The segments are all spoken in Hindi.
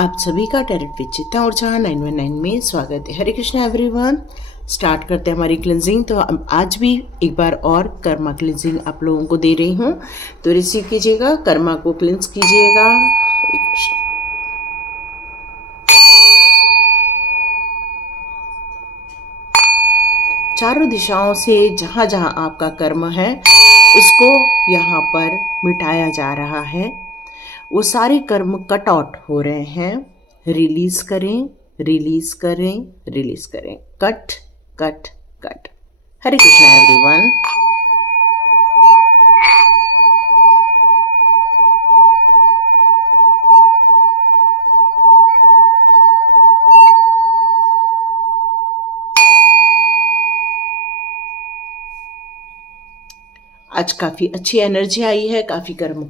आप सभी का टैरेट विचित्रा और जहां 919 में स्वागत है। हरे कृष्णा एवरीवन। स्टार्ट करते हैं हमारी क्लिनजिंग। तो आज भी एक बार और कर्मा क्लिनजिंग आप लोगों को दे रही हूं, तो रिसीव कीजिएगा, कर्मा को क्लिंस कीजिएगा। चारों दिशाओं से जहां जहां आपका कर्म है उसको यहाँ पर मिटाया जा रहा है। वो सारे कर्म कट आउट हो रहे हैं। रिलीज करें, रिलीज करें, रिलीज करें। Cut cut cut. Hare Krishna everyone. आज काफ़ी अच्छी एनर्जी आई है, काफ़ी कर्म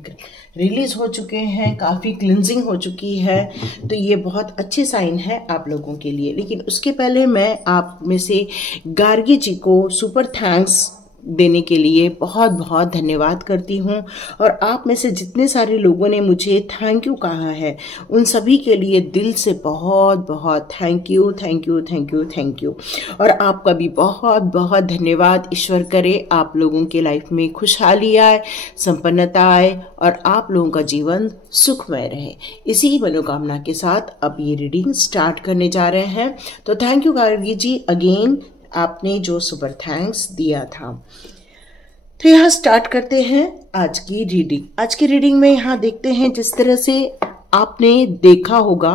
रिलीज हो चुके हैं, काफ़ी क्लिनजिंग हो चुकी है, तो ये बहुत अच्छे साइन है आप लोगों के लिए। लेकिन उसके पहले मैं आप में से गार्गी जी को सुपर थैंक्स देने के लिए बहुत बहुत धन्यवाद करती हूँ। और आप में से जितने सारे लोगों ने मुझे थैंक यू कहा है, उन सभी के लिए दिल से बहुत बहुत thank you, thank you, thank you, thank you. और आपका भी बहुत बहुत धन्यवाद। ईश्वर करे आप लोगों के लाइफ में खुशहाली आए, संपन्नता आए और आप लोगों का जीवन सुखमय रहे। इसी मनोकामना के साथ अब ये रीडिंग स्टार्ट करने जा रहे हैं। तो thank you Gargi ji again, आपने जो सुपर थैंक्स दिया था। तो यहाँ स्टार्ट करते हैं आज की रीडिंग। आज की रीडिंग में यहाँ देखते हैं, जिस तरह से आपने देखा होगा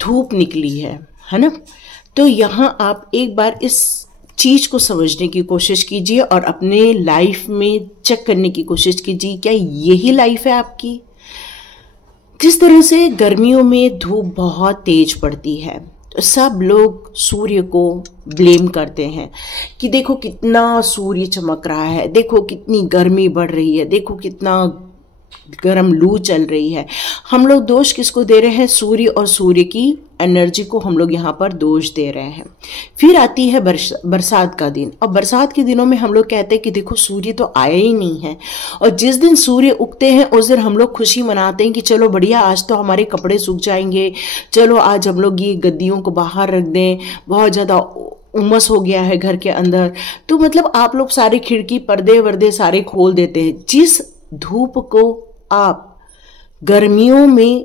धूप निकली है ना। तो यहाँ आप एक बार इस चीज को समझने की कोशिश कीजिए और अपने लाइफ में चेक करने की कोशिश कीजिए, क्या यही लाइफ है आपकी। जिस तरह से गर्मियों में धूप बहुत तेज पड़ती है, तो सब लोग सूर्य को ब्लेम करते हैं कि देखो कितना सूर्य चमक रहा है, देखो कितनी गर्मी बढ़ रही है, देखो कितना गर्म लू चल रही है। हम लोग दोष किसको दे रहे हैं? सूर्य और सूर्य की एनर्जी को हम लोग यहाँ पर दोष दे रहे हैं। फिर आती है बरसात का दिन, और बरसात के दिनों में हम लोग कहते हैं कि देखो सूर्य तो आया ही नहीं है। और जिस दिन सूर्य उगते हैं उस दिन हम लोग खुशी मनाते हैं कि चलो बढ़िया, आज तो हमारे कपड़े सूख जाएंगे, चलो आज हम लोग ये गद्दियों को बाहर रख दें, बहुत ज़्यादा उमस हो गया है घर के अंदर। तो मतलब आप लोग सारे खिड़की पर्दे वर्दे सारे खोल देते हैं। जिस धूप को आप गर्मियों में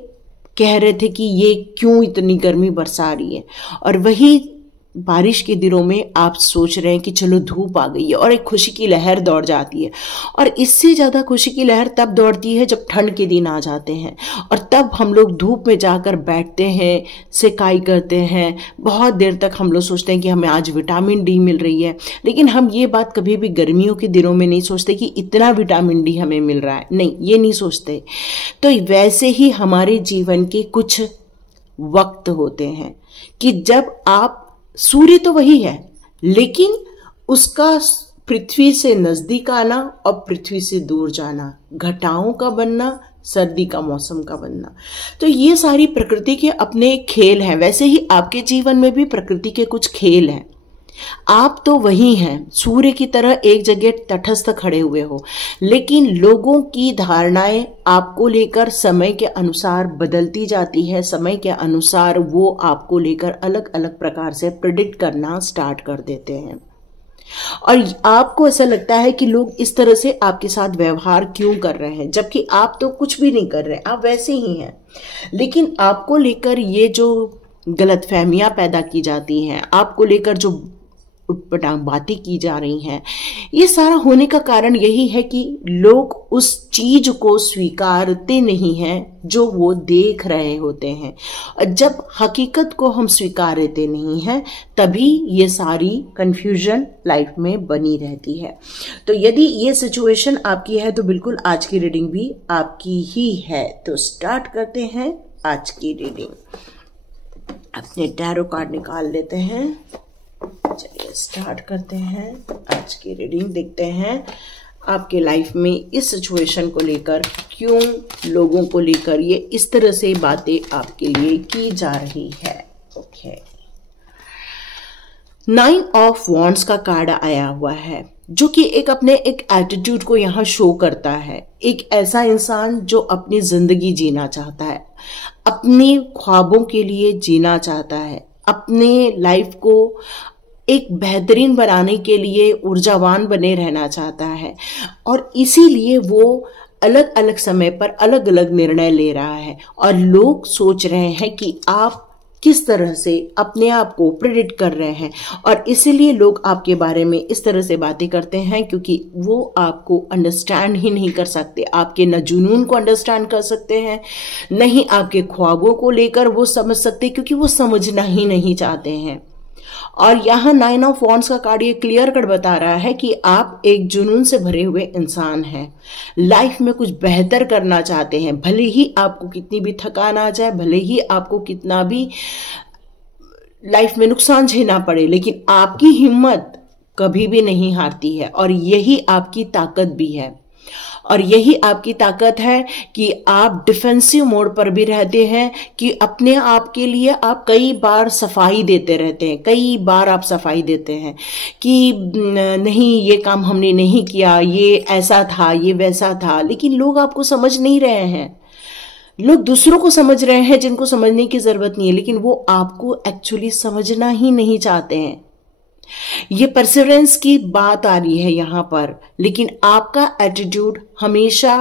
कह रहे थे कि ये क्यों इतनी गर्मी बरसा रही है, और वही बारिश के दिनों में आप सोच रहे हैं कि चलो धूप आ गई है, और एक खुशी की लहर दौड़ जाती है। और इससे ज़्यादा खुशी की लहर तब दौड़ती है जब ठंड के दिन आ जाते हैं, और तब हम लोग धूप में जाकर बैठते हैं, सेकाई करते हैं। बहुत देर तक हम लोग सोचते हैं कि हमें आज विटामिन डी मिल रही है, लेकिन हम ये बात कभी भी गर्मियों के दिनों में नहीं सोचते कि इतना विटामिन डी हमें मिल रहा है। नहीं, ये नहीं सोचते। तो वैसे ही हमारे जीवन के कुछ वक्त होते हैं कि जब आप, सूर्य तो वही है लेकिन उसका पृथ्वी से नजदीक आना और पृथ्वी से दूर जाना, घटाओं का बनना, सर्दी का मौसम का बनना, तो ये सारी प्रकृति के अपने खेल हैं। वैसे ही आपके जीवन में भी प्रकृति के कुछ खेल हैं। आप तो वही हैं, सूर्य की तरह एक जगह तटस्थ खड़े हुए हो, लेकिन लोगों की धारणाएं आपको लेकर समय के अनुसार बदलती जाती है। समय के अनुसार वो आपको लेकर अलग अलग प्रकार से प्रेडिक्ट करना स्टार्ट कर देते हैं, और आपको ऐसा लगता है कि लोग इस तरह से आपके साथ व्यवहार क्यों कर रहे हैं, जबकि आप तो कुछ भी नहीं कर रहे, आप वैसे ही हैं। लेकिन आपको लेकर ये जो गलतफहमियां पैदा की जाती हैं, आपको लेकर जो उटपटांग बातें की जा रही हैं, ये सारा होने का कारण यही है कि लोग उस चीज को स्वीकारते नहीं हैं जो वो देख रहे होते हैं। और जब हकीकत को हम स्वीकारते नहीं हैं, तभी ये सारी कंफ्यूजन लाइफ में बनी रहती है। तो यदि ये सिचुएशन आपकी है तो बिल्कुल आज की रीडिंग भी आपकी ही है। तो स्टार्ट करते हैं आज की रीडिंग। अपने टैरो कार्ड निकाल लेते हैं। चलिए स्टार्ट करते हैं आज की रीडिंग। देखते हैं आपके लाइफ में इस सिचुएशन को लेकर क्यों लोगों को लेकर ये इस तरह से बातें आपके लिए की जा रही है। ओके, 9 ऑफ वॉन्ड्स का कार्ड आया हुआ है, जो कि एक अपने एक एटीट्यूड को यहाँ शो करता है। एक ऐसा इंसान जो अपनी जिंदगी जीना चाहता है, अपने ख्वाबों के लिए जीना चाहता है, अपने लाइफ को एक बेहतरीन बनाने के लिए ऊर्जावान बने रहना चाहता है, और इसीलिए वो अलग अलग समय पर अलग अलग निर्णय ले रहा है। और लोग सोच रहे हैं कि आप किस तरह से अपने आप को प्रेडिक्ट कर रहे हैं, और इसीलिए लोग आपके बारे में इस तरह से बातें करते हैं, क्योंकि वो आपको अंडरस्टैंड ही नहीं कर सकते। आपके न जुनून को अंडरस्टैंड कर सकते हैं, नहीं आपके ख्वाबों को लेकर वो समझ सकते, क्योंकि वो समझना ही नहीं चाहते हैं। और यहाँ 9 ऑफ वॉन्ड्स का कार्ड ये क्लियर कट बता रहा है कि आप एक जुनून से भरे हुए इंसान हैं, लाइफ में कुछ बेहतर करना चाहते हैं। भले ही आपको कितनी भी थकान आ जाए, भले ही आपको कितना भी लाइफ में नुकसान झेलना पड़े, लेकिन आपकी हिम्मत कभी भी नहीं हारती है, और यही आपकी ताकत भी है। और यही आपकी ताकत है कि आप डिफेंसिव मोड पर भी रहते हैं, कि अपने आप के लिए आप कई बार सफाई देते रहते हैं, कई बार आप सफाई देते हैं कि नहीं ये काम हमने नहीं किया, ये ऐसा था, ये वैसा था। लेकिन लोग आपको समझ नहीं रहे हैं, लोग दूसरों को समझ रहे हैं जिनको समझने की जरूरत नहीं है, लेकिन वो आपको एक्चुअली समझना ही नहीं चाहते हैं। ये परसिवरेंस की बात आ रही है यहाँ पर, लेकिन आपका एटीट्यूड हमेशा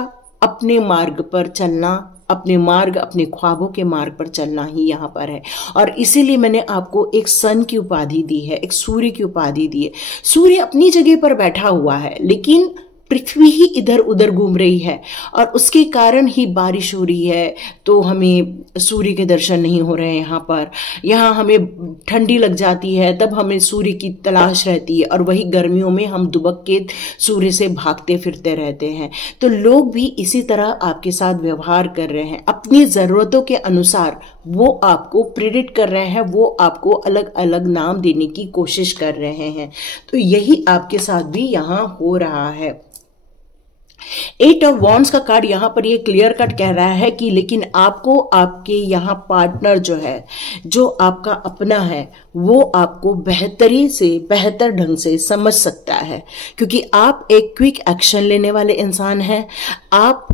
अपने मार्ग पर चलना, अपने मार्ग, अपने ख्वाबों के मार्ग पर चलना ही यहाँ पर है। और इसीलिए मैंने आपको एक सन की उपाधि दी है, एक सूर्य की उपाधि दी है। सूर्य अपनी जगह पर बैठा हुआ है, लेकिन पृथ्वी ही इधर उधर घूम रही है, और उसके कारण ही बारिश हो रही है, तो हमें सूर्य के दर्शन नहीं हो रहे हैं। यहाँ हमें ठंडी लग जाती है, तब हमें सूर्य की तलाश रहती है, और वही गर्मियों में हम दुबक के सूर्य से भागते फिरते रहते हैं। तो लोग भी इसी तरह आपके साथ व्यवहार कर रहे हैं, अपनी ज़रूरतों के अनुसार वो आपको प्रेरित कर रहे हैं, वो आपको अलग अलग नाम देने की कोशिश कर रहे हैं। तो यही आपके साथ भी यहाँ हो रहा है। 8 ऑफ वॉन्ड्स का कार्ड यहाँ पर ये क्लियर कट कह रहा है कि लेकिन आपको आपके यहाँ पार्टनर जो है, जो आपका अपना है, वो आपको बेहतरी से बेहतर ढंग से समझ सकता है, क्योंकि आप एक क्विक एक्शन लेने वाले इंसान हैं। आप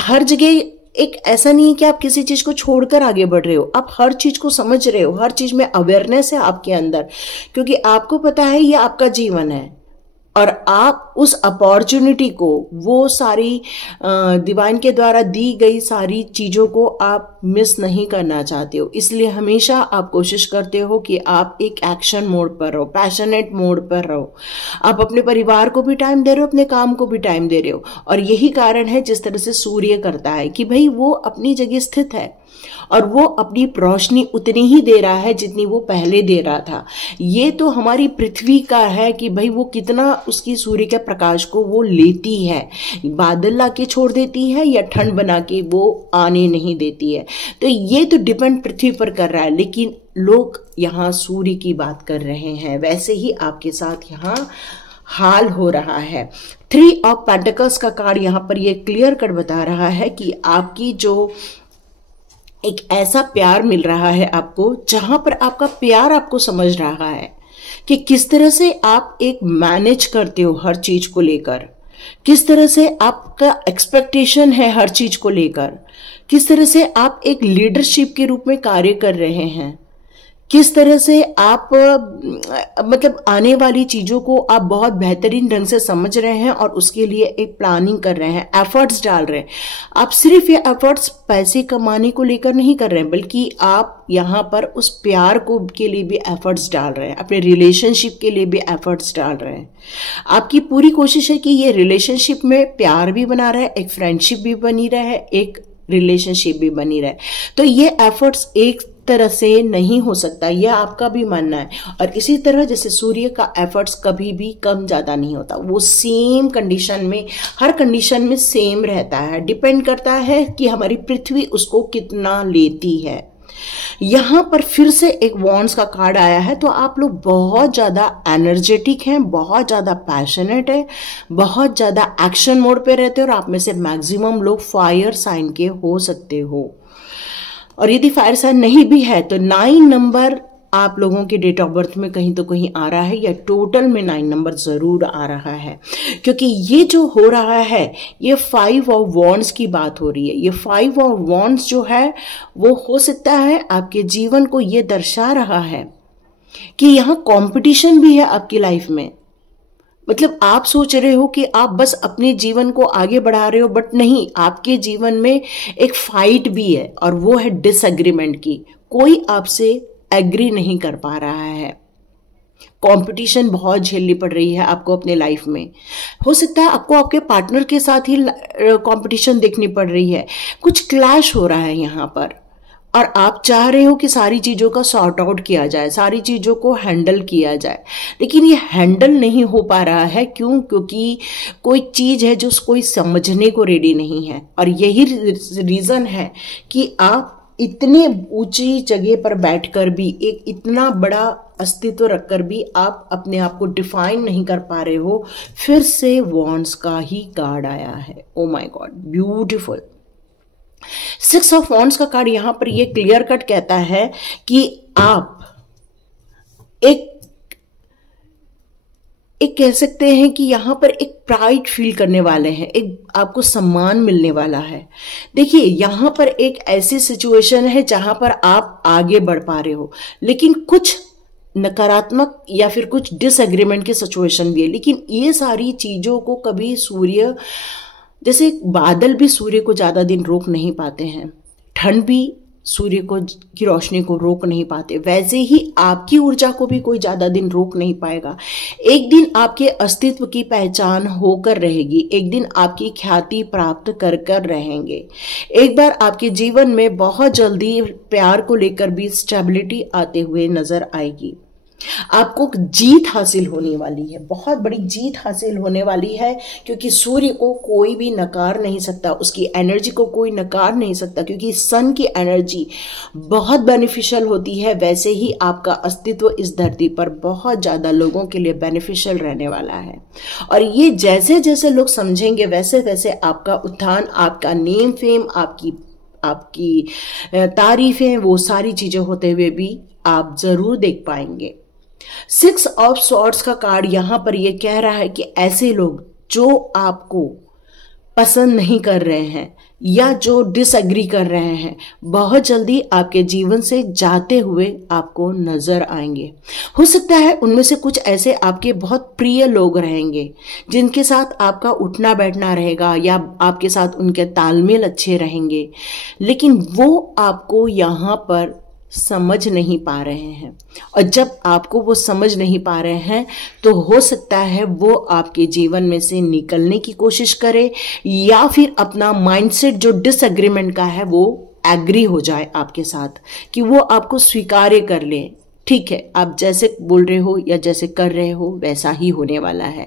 हर जगह, एक ऐसा नहीं है कि आप किसी चीज को छोड़कर आगे बढ़ रहे हो, आप हर चीज को समझ रहे हो, हर चीज में अवेयरनेस है आपके अंदर, क्योंकि आपको पता है ये आपका जीवन है, और आप उस अपॉर्चुनिटी को, वो सारी डिवाइन के द्वारा दी गई सारी चीज़ों को आप मिस नहीं करना चाहते हो। इसलिए हमेशा आप कोशिश करते हो कि आप एक एक्शन मोड पर रहो, पैशनेट मोड पर रहो। आप अपने परिवार को भी टाइम दे रहे हो, अपने काम को भी टाइम दे रहे हो, और यही कारण है जिस तरह से सूर्य करता है कि भाई वो अपनी जगह स्थित है, और वो अपनी रोशनी उतनी ही दे रहा है जितनी वो पहले दे रहा था। ये तो हमारी पृथ्वी का है कि भाई वो कितना उसकी सूर्य के प्रकाश को वो लेती है, बादल ला के छोड़ देती है या ठंड बना के वो आने नहीं देती है। तो ये तो डिपेंड पृथ्वी पर कर रहा है, लेकिन लोग यहाँ सूर्य की बात कर रहे हैं। वैसे ही आपके साथ यहाँ हाल हो रहा है। 3 ऑफ पेंटिकल्स का कार्ड यहाँ पर ये क्लियर कट बता रहा है कि आपकी जो एक ऐसा प्यार मिल रहा है आपको, जहां पर आपका प्यार आपको समझ रहा है कि किस तरह से आप एक मैनेज करते हो हर चीज को लेकर, किस तरह से आपका एक्सपेक्टेशन है हर चीज को लेकर, किस तरह से आप एक लीडरशिप के रूप में कार्य कर रहे हैं, किस तरह से आप मतलब आने वाली चीजों को आप बहुत बेहतरीन ढंग से समझ रहे हैं, और उसके लिए एक प्लानिंग कर रहे हैं, एफर्ट्स डाल रहे हैं। आप सिर्फ ये एफर्ट्स पैसे कमाने को लेकर नहीं कर रहे हैं, बल्कि आप यहाँ पर उस प्यार को के लिए भी एफर्ट्स डाल रहे हैं, अपने रिलेशनशिप के लिए भी एफर्ट्स डाल रहे हैं। आपकी पूरी कोशिश है कि ये रिलेशनशिप में प्यार भी बना रहे, एक फ्रेंडशिप भी बनी रहे, एक रिलेशनशिप भी बनी रहे। तो ये एफर्ट्स एक तरह से नहीं हो सकता, यह आपका भी मानना है। और इसी तरह जैसे सूर्य का एफर्ट्स कभी भी कम ज्यादा नहीं होता, वो सेम कंडीशन में, हर कंडीशन में सेम रहता है। डिपेंड करता है कि हमारी पृथ्वी उसको कितना लेती है। यहां पर फिर से एक वॉन्ड्स का कार्ड आया है, तो आप लोग बहुत ज्यादा एनर्जेटिक हैं, बहुत ज्यादा पैशनेट है, बहुत ज्यादा एक्शन मोड पे रहते हो, और आप में से मैक्सिमम लोग फायर साइन के हो सकते हो। और यदि फायर साइन नहीं भी है तो 9 नंबर आप लोगों के डेट ऑफ बर्थ में कहीं तो कहीं आ रहा है, या टोटल में 9 नंबर जरूर आ रहा है, क्योंकि ये जो हो रहा है ये 5 ऑफ वॉन्ड्स की बात हो रही है। ये 5 ऑफ वॉन्ड्स जो है वो हो सकता है आपके जीवन को ये दर्शा रहा है कि यहाँ कंपटीशन भी है आपकी लाइफ में। मतलब आप सोच रहे हो कि आप बस अपने जीवन को आगे बढ़ा रहे हो, बट नहीं, आपके जीवन में एक फाइट भी है और वो है डिसएग्रीमेंट की। कोई आपसे एग्री नहीं कर पा रहा है, कंपटीशन बहुत झेलनी पड़ रही है आपको अपने लाइफ में। हो सकता है आपको आपके पार्टनर के साथ ही कंपटीशन देखनी पड़ रही है, कुछ क्लैश हो रहा है यहाँ पर, और आप चाह रहे हो कि सारी चीज़ों का सॉर्ट आउट किया जाए, सारी चीज़ों को हैंडल किया जाए, लेकिन ये हैंडल नहीं हो पा रहा है। क्यों? क्योंकि कोई चीज़ है जो कोई समझने को रेडी नहीं है, और यही रीज़न है कि आप इतने ऊंची जगह पर बैठकर भी, एक इतना बड़ा अस्तित्व रखकर भी आप अपने आप को डिफाइन नहीं कर पा रहे हो। फिर से वॉन्ड्स का ही कार्ड आया है। ओ my God, beautiful. 6 of wands का कार्ड यहां पर ये क्लियर कट कहता है कि आप एक कह सकते हैं कि यहां पर एक प्राइड फील करने वाले हैं, एक आपको सम्मान मिलने वाला है। देखिए, यहां पर एक ऐसी सिचुएशन है जहां पर आप आगे बढ़ पा रहे हो, लेकिन कुछ नकारात्मक या फिर कुछ डिसएग्रीमेंट की सिचुएशन भी है। लेकिन ये सारी चीजों को कभी सूर्य, जैसे बादल भी सूर्य को ज्यादा दिन रोक नहीं पाते हैं, ठंड भी सूर्य को की रोशनी को रोक नहीं पाते, वैसे ही आपकी ऊर्जा को भी कोई ज्यादा दिन रोक नहीं पाएगा। एक दिन आपके अस्तित्व की पहचान होकर रहेगी, एक दिन आपकी ख्याति प्राप्त कर कर रहेंगे। एक बार आपके जीवन में बहुत जल्दी प्यार को लेकर भी स्टेबिलिटी आते हुए नजर आएगी। आपको जीत हासिल होने वाली है, बहुत बड़ी जीत हासिल होने वाली है, क्योंकि सूर्य को कोई भी नकार नहीं सकता, उसकी एनर्जी को कोई नकार नहीं सकता, क्योंकि सन की एनर्जी बहुत बेनिफिशियल होती है। वैसे ही आपका अस्तित्व इस धरती पर बहुत ज्यादा लोगों के लिए बेनिफिशियल रहने वाला है, और ये जैसे जैसे लोग समझेंगे वैसे वैसे आपका उत्थान, आपका नेम फेम, आपकी तारीफें, वो सारी चीजें होते हुए भी आप जरूर देख पाएंगे। 6 ऑफ सॉर्ड्स का कार्ड यहां पर यह कह रहा है कि ऐसे लोग जो आपको पसंद नहीं कर रहे हैं या जो डिसएग्री कर रहे हैं, बहुत जल्दी आपके जीवन से जाते हुए आपको नजर आएंगे। हो सकता है उनमें से कुछ ऐसे आपके बहुत प्रिय लोग रहेंगे जिनके साथ आपका उठना बैठना रहेगा, या आपके साथ उनके तालमेल अच्छे रहेंगे, लेकिन वो आपको यहाँ पर समझ नहीं पा रहे हैं। और जब आपको वो समझ नहीं पा रहे हैं तो हो सकता है वो आपके जीवन में से निकलने की कोशिश करे, या फिर अपना माइंडसेट जो डिसएग्रीमेंट का है वो एग्री हो जाए आपके साथ, कि वो आपको स्वीकार्य कर ले। ठीक है, आप जैसे बोल रहे हो या जैसे कर रहे हो वैसा ही होने वाला है।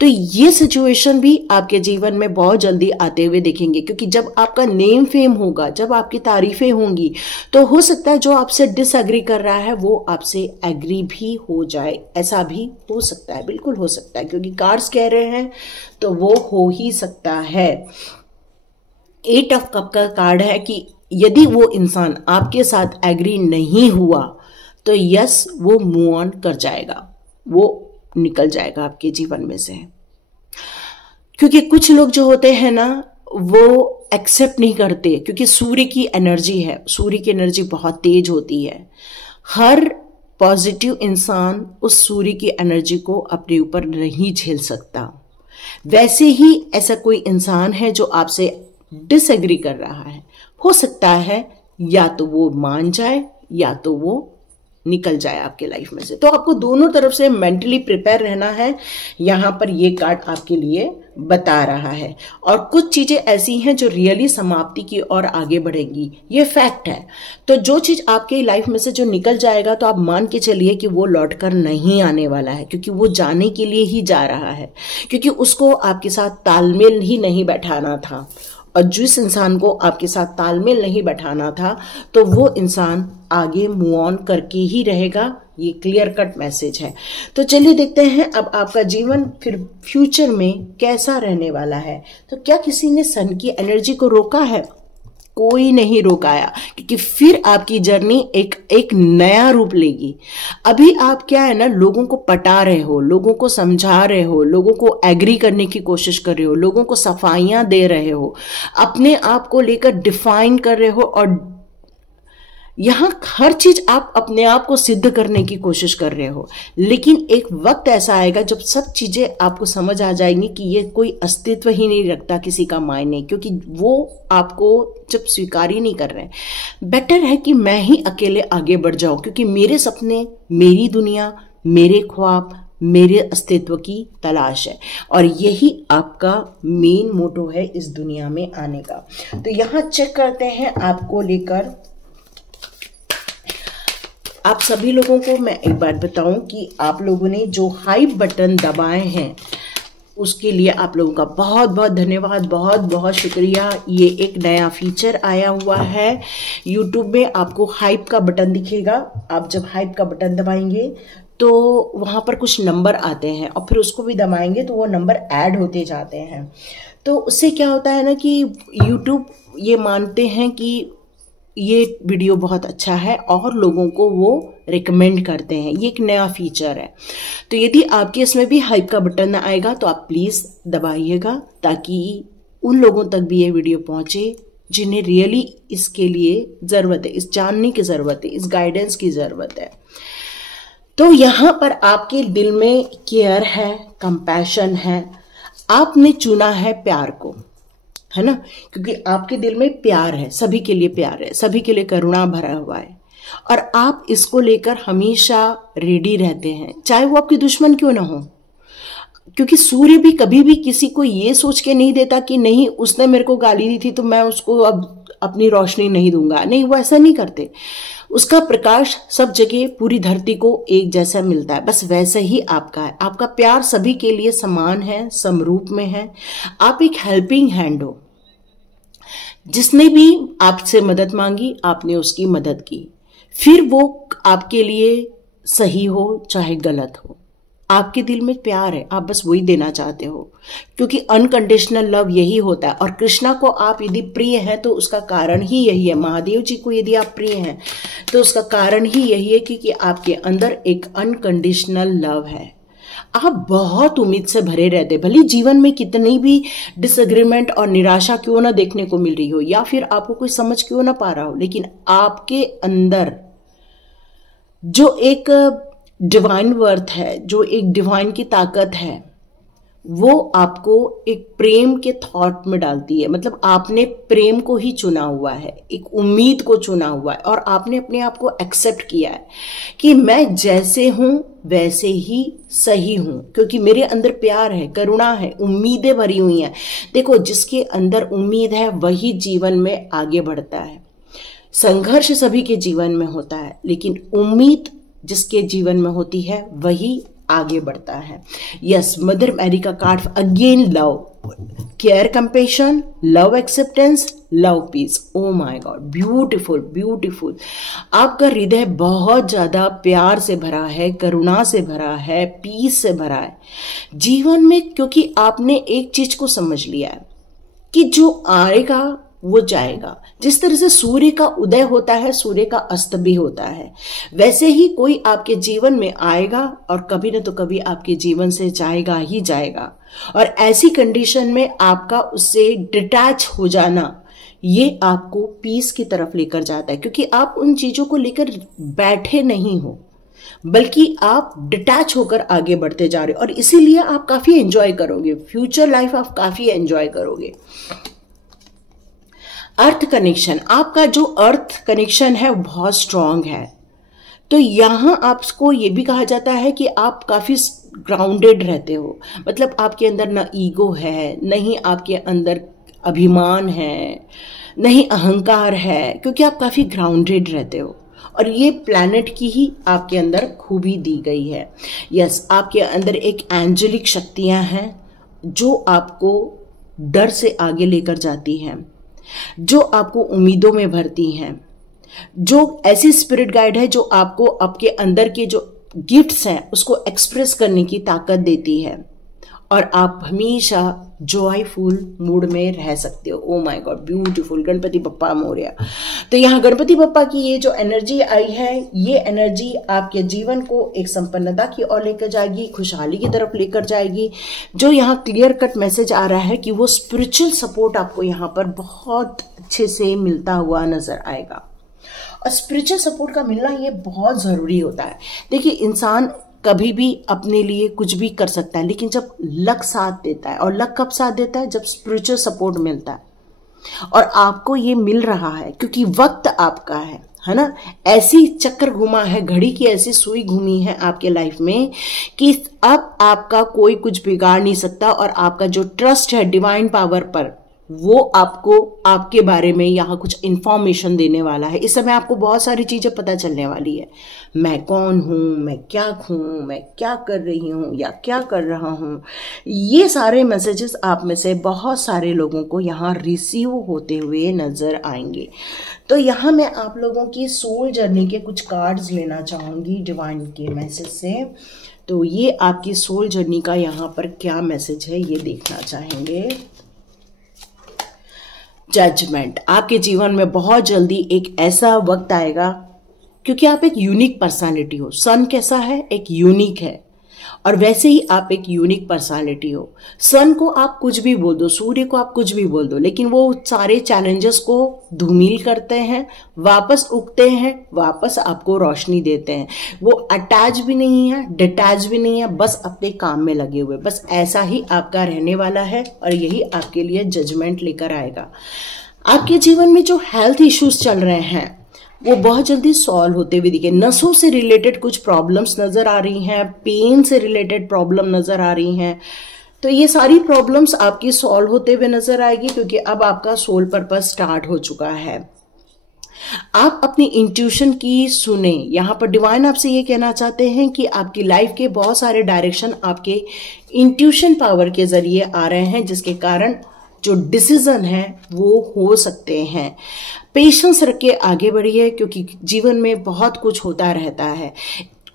तो ये सिचुएशन भी आपके जीवन में बहुत जल्दी आते हुए देखेंगे, क्योंकि जब आपका नेम फेम होगा, जब आपकी तारीफें होंगी, तो हो सकता है जो आपसे डिसएग्री कर रहा है वो आपसे एग्री भी हो जाए। ऐसा भी हो सकता है, बिल्कुल हो सकता है, क्योंकि कार्ड्स कह रहे हैं तो वो हो ही सकता है। 8 ऑफ कप का कार्ड है कि यदि वो इंसान आपके साथ एग्री नहीं हुआ तो यस, वो मूव ऑन कर जाएगा, वो निकल जाएगा आपके जीवन में से। क्योंकि कुछ लोग जो होते हैं ना, वो एक्सेप्ट नहीं करते, क्योंकि सूर्य की एनर्जी है, सूर्य की एनर्जी बहुत तेज होती है। हर पॉजिटिव इंसान उस सूर्य की एनर्जी को अपने ऊपर नहीं झेल सकता। वैसे ही ऐसा कोई इंसान है जो आपसे डिसएग्री कर रहा है, हो सकता है या तो वो मान जाए या तो वो निकल जाए आपके लाइफ में से। तो आपको दोनों तरफ से मेंटली प्रिपेयर रहना है, यहां पर ये कार्ड आपके लिए बता रहा है। और कुछ चीजें ऐसी हैं जो रियली समाप्ति की ओर आगे बढ़ेंगी, ये फैक्ट है। तो जो चीज आपके लाइफ में से जो निकल जाएगा, तो आप मान के चलिए कि वो लौट कर नहीं आने वाला है, क्योंकि वो जाने के लिए ही जा रहा है, क्योंकि उसको आपके साथ तालमेल ही नहीं बैठाना था। और जिस इंसान को आपके साथ तालमेल नहीं बैठाना था, तो वो इंसान आगे मूव ऑन करके ही रहेगा। ये क्लियर कट मैसेज है। तो चलिए देखते हैं अब आपका जीवन फिर फ्यूचर में कैसा रहने वाला है। तो क्या किसी ने सन की एनर्जी को रोका है? कोई नहीं रोकाया, क्योंकि फिर आपकी जर्नी एक नया रूप लेगी। अभी आप क्या है ना, लोगों को पटा रहे हो, लोगों को समझा रहे हो, लोगों को एग्री करने की कोशिश कर रहे हो, लोगों को सफाइयां दे रहे हो, अपने आप को लेकर डिफाइन कर रहे हो, और यहां हर चीज आप अपने आप को सिद्ध करने की कोशिश कर रहे हो। लेकिन एक वक्त ऐसा आएगा जब सब चीजें आपको समझ आ जाएंगी कि ये कोई अस्तित्व ही नहीं रखता किसी का मायने, क्योंकि वो आपको जब स्वीकार ही नहीं कर रहे हैं। बेटर है कि मैं ही अकेले आगे बढ़ जाऊं, क्योंकि मेरे सपने, मेरी दुनिया, मेरे ख्वाब, मेरे अस्तित्व की तलाश है, और यही आपका मेन मोटो है इस दुनिया में आने का। तो यहां चेक करते हैं आपको लेकर। आप सभी लोगों को मैं एक बात बताऊं कि आप लोगों ने जो हाइप बटन दबाए हैं उसके लिए आप लोगों का बहुत बहुत धन्यवाद, बहुत बहुत शुक्रिया। ये एक नया फीचर आया हुआ है यूट्यूब में, आपको हाइप का बटन दिखेगा। आप जब हाइप का बटन दबाएंगे तो वहाँ पर कुछ नंबर आते हैं, और फिर उसको भी दबाएंगे तो वो नंबर ऐड होते जाते हैं। तो उससे क्या होता है ना कि यूट्यूब ये मानते हैं कि ये वीडियो बहुत अच्छा है और लोगों को वो रिकमेंड करते हैं। ये एक नया फीचर है। तो यदि आपके इसमें भी हाइप का बटन आएगा तो आप प्लीज़ दबाइएगा, ताकि उन लोगों तक भी ये वीडियो पहुंचे जिन्हें रियली इसके लिए ज़रूरत है, इस जानने की ज़रूरत है, इस गाइडेंस की ज़रूरत है। तो यहाँ पर आपके दिल में केयर है, कंपैशन है, आपने चुना है प्यार को, है ना, क्योंकि आपके दिल में प्यार है, सभी के लिए प्यार है, सभी के लिए करुणा भरा हुआ है, और आप इसको लेकर हमेशा रेडी रहते हैं, चाहे वो आपके दुश्मन क्यों ना हो। क्योंकि सूर्य भी कभी भी किसी को ये सोच के नहीं देता कि नहीं उसने मेरे को गाली दी थी तो मैं उसको अब अपनी रोशनी नहीं दूंगा, नहीं, वो ऐसा नहीं करते। उसका प्रकाश सब जगह पूरी धरती को एक जैसा मिलता है, बस वैसे ही आपका है। आपका प्यार सभी के लिए समान है, समरूप में है। आप एक हेल्पिंग हैंड हो, जिसने भी आपसे मदद मांगी आपने उसकी मदद की, फिर वो आपके लिए सही हो चाहे गलत हो। आपके दिल में प्यार है, आप बस वही देना चाहते हो, क्योंकि अनकंडीशनल लव यही होता है। और कृष्णा को आप यदि प्रिय हैं तो उसका कारण ही यही है, महादेव जी को यदि आप प्रिय हैं तो उसका कारण ही यही है कि आपके अंदर एक अनकंडीशनल लव है। आप बहुत उम्मीद से भरे रहते, भले जीवन में कितनी भी डिसएग्रीमेंट और निराशा क्यों ना देखने को मिल रही हो, या फिर आपको कोई समझ क्यों ना पा रहा हो, लेकिन आपके अंदर जो एक डिवाइन वर्थ है, जो एक डिवाइन की ताकत है, वो आपको एक प्रेम के थॉट में डालती है। मतलब आपने प्रेम को ही चुना हुआ है, एक उम्मीद को चुना हुआ है, और आपने अपने आप को एक्सेप्ट किया है कि मैं जैसे हूं वैसे ही सही हूं, क्योंकि मेरे अंदर प्यार है, करुणा है, उम्मीदें भरी हुई हैं। देखो, जिसके अंदर उम्मीद है वही जीवन में आगे बढ़ता है। संघर्ष सभी के जीवन में होता है, लेकिन उम्मीद जिसके जीवन में होती है वही आगे बढ़ता है। यस, मदर मैरी का card again, love, care, compassion, love, acceptance, love, peace. Oh my God, beautiful beautiful. आपका हृदय बहुत ज्यादा प्यार से भरा है, करुणा से भरा है, पीस से भरा है जीवन में, क्योंकि आपने एक चीज को समझ लिया है कि जो आएगा वो जाएगा। जिस तरह से सूर्य का उदय होता है, सूर्य का अस्त भी होता है, वैसे ही कोई आपके जीवन में आएगा और कभी न तो कभी आपके जीवन से जाएगा ही जाएगा। और ऐसी कंडीशन में आपका उससे डिटैच हो जाना, ये आपको पीस की तरफ लेकर जाता है, क्योंकि आप उन चीजों को लेकर बैठे नहीं हो, बल्कि आप डिटैच होकर आगे बढ़ते जा रहे हो, और इसीलिए आप काफी एंजॉय करोगे, फ्यूचर लाइफ आप काफी एंजॉय करोगे। अर्थ कनेक्शन, आपका जो अर्थ कनेक्शन है वो बहुत स्ट्रांग है। तो यहाँ आपको ये भी कहा जाता है कि आप काफी ग्राउंडेड रहते हो, मतलब आपके अंदर ना ईगो है, नहीं आपके अंदर अभिमान है, नहीं अहंकार है, क्योंकि आप काफी ग्राउंडेड रहते हो, और ये प्लैनेट की ही आपके अंदर खूबी दी गई है। यस, आपके अंदर एक एंजेलिक शक्तियां हैं जो आपको डर से आगे लेकर जाती हैं, जो आपको उम्मीदों में भरती हैं, जो ऐसी स्पिरिट गाइड है जो आपको आपके अंदर के जो गिफ्ट्स हैं उसको एक्सप्रेस करने की ताकत देती है, और आप हमेशा जॉयफुल मूड में रह सकते हो। ओ my God, beautiful, Ganpati Bappa Morya. तो यहाँ गणपति बप्पा की ये जो एनर्जी आई है, ये एनर्जी आपके जीवन को एक संपन्नता की ओर लेकर जाएगी, खुशहाली की तरफ लेकर जाएगी। जो यहाँ क्लियर कट मैसेज आ रहा है कि वो स्पिरिचुअल सपोर्ट आपको यहाँ पर बहुत अच्छे से मिलता हुआ नजर आएगा। और स्पिरिचुअल सपोर्ट का मिलना ये बहुत ज़रूरी होता है। देखिए, इंसान कभी भी अपने लिए कुछ भी कर सकता है, लेकिन जब लक साथ देता है, और लक कब साथ देता है? जब स्पिरिचुअल सपोर्ट मिलता है। और आपको ये मिल रहा है क्योंकि वक्त आपका है ना। ऐसी चक्कर घुमा है, घड़ी की ऐसी सुई घूमी है आपके लाइफ में कि अब आपका कोई कुछ बिगाड़ नहीं सकता। और आपका जो ट्रस्ट है डिवाइन पावर पर, वो आपको आपके बारे में यहाँ कुछ इंफॉर्मेशन देने वाला है। इस समय आपको बहुत सारी चीजें पता चलने वाली है। मैं कौन हूँ, मैं क्या हूँ, मैं क्या कर रही हूँ या क्या कर रहा हूँ, ये सारे मैसेजेस आप में से बहुत सारे लोगों को यहाँ रिसीव होते हुए नजर आएंगे। तो यहाँ मैं आप लोगों की सोल जर्नी के कुछ कार्ड्स लेना चाहूंगी डिवाइन के मैसेज से। तो ये आपकी सोल जर्नी का यहाँ पर क्या मैसेज है ये देखना चाहेंगे। जजमेंट। आपके जीवन में बहुत जल्दी एक ऐसा वक्त आएगा, क्योंकि आप एक यूनिक पर्सनालिटी हो। सन कैसा है? एक यूनिक है, और वैसे ही आप एक यूनिक पर्सनालिटी हो। सन को आप कुछ भी बोल दो, सूर्य को आप कुछ भी बोल दो, लेकिन वो सारे चैलेंजेस को धूमिल करते हैं, वापस उगते हैं, वापस आपको रोशनी देते हैं। वो अटैच भी नहीं है, डिटैच भी नहीं है, बस अपने काम में लगे हुए। बस ऐसा ही आपका रहने वाला है, और यही आपके लिए जजमेंट लेकर आएगा। आपके जीवन में जो हेल्थ इश्यूज चल रहे हैं वो बहुत जल्दी सॉल्व होते हुए दिखे। नसों से रिलेटेड कुछ प्रॉब्लम्स नजर आ रही हैं, पेन से रिलेटेड प्रॉब्लम नजर आ रही हैं। तो ये सारी प्रॉब्लम्स आपकी सॉल्व होते हुए नजर आएगी, क्योंकि अब आपका सोल पर्पस स्टार्ट हो चुका है। आप अपनी इंट्यूशन की सुने। यहाँ पर डिवाइन आपसे ये कहना चाहते हैं कि आपकी लाइफ के बहुत सारे डायरेक्शन आपके इंट्यूशन पावर के जरिए आ रहे हैं, जिसके कारण जो डिसीजन है वो हो सकते हैं। पेशेंस रख के आगे बढ़िए, क्योंकि जीवन में बहुत कुछ होता रहता है।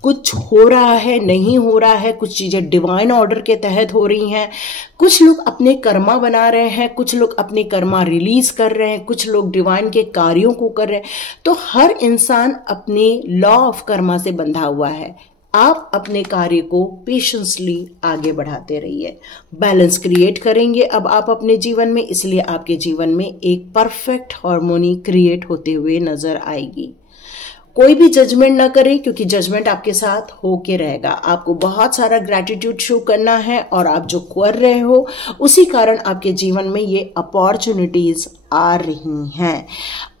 कुछ हो रहा है, नहीं हो रहा है, कुछ चीजें डिवाइन ऑर्डर के तहत हो रही हैं। कुछ लोग अपने कर्मा बना रहे हैं, कुछ लोग अपने कर्मा रिलीज कर रहे हैं, कुछ लोग डिवाइन के कार्यों को कर रहे हैं। तो हर इंसान अपने लॉ ऑफ कर्मा से बंधा हुआ है। आप अपने कार्य को पेशेंसली आगे बढ़ाते रहिए। बैलेंस क्रिएट करेंगे अब आप अपने जीवन में, इसलिए आपके जीवन में एक परफेक्ट हार्मोनी क्रिएट होते हुए नजर आएगी। कोई भी जजमेंट ना करें, क्योंकि जजमेंट आपके साथ होके रहेगा। आपको बहुत सारा ग्रैटिट्यूड शो करना है, और आप जो कर रहे हो उसी कारण आपके जीवन में ये अपॉर्चुनिटीज आ रही हैं।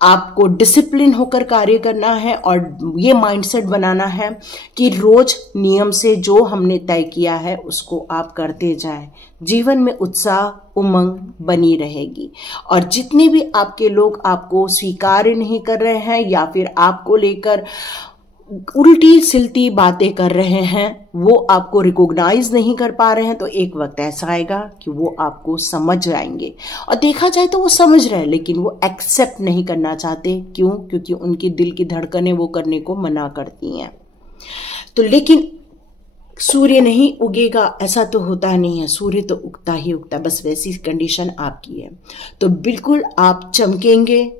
आपको डिसिप्लिन होकर कार्य करना है, और ये माइंडसेट बनाना है कि रोज नियम से जो हमने तय किया है उसको आप करते जाएं। जीवन में उत्साह उमंग बनी रहेगी। और जितने भी आपके लोग आपको स्वीकार नहीं कर रहे हैं या फिर आपको लेकर उल्टी सिलती बातें कर रहे हैं, वो आपको रिकॉग्नाइज नहीं कर पा रहे हैं, तो एक वक्त ऐसा आएगा कि वो आपको समझ जाएंगे। और देखा जाए तो वो समझ रहे हैं, लेकिन वो एक्सेप्ट नहीं करना चाहते। क्यों? क्योंकि उनकी दिल की धड़कनें वो करने को मना करती हैं। तो लेकिन सूर्य नहीं उगेगा ऐसा तो होता नहीं है, सूर्य तो उगता ही उगता है। बस वैसी कंडीशन आपकी है। तो बिल्कुल आप चमकेंगे,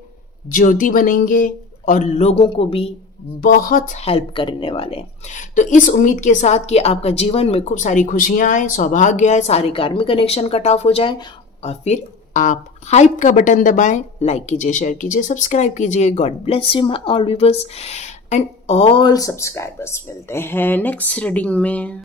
ज्योति बनेंगे, और लोगों को भी बहुत हेल्प करने वाले हैं। तो इस उम्मीद के साथ कि आपका जीवन में खूब सारी खुशियां आए, सौभाग्य आए, सारे कार्मिक कनेक्शन कट ऑफ हो जाए, और फिर आप हाइप का बटन दबाएं, लाइक कीजिए, शेयर कीजिए, सब्सक्राइब कीजिए। God bless you my all viewers and all subscribers. मिलते हैं नेक्स्ट रीडिंग में।